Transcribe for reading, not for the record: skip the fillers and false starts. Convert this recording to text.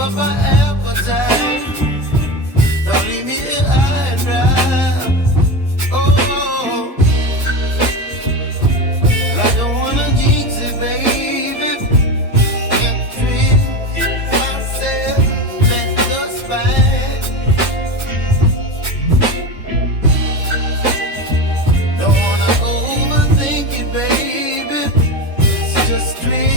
up my appetite. Don't leave me here high and dry. Oh, I don't wanna jinx it, baby. Can't treat myself at the spine. Don't wanna overthink it, baby. It's just dream.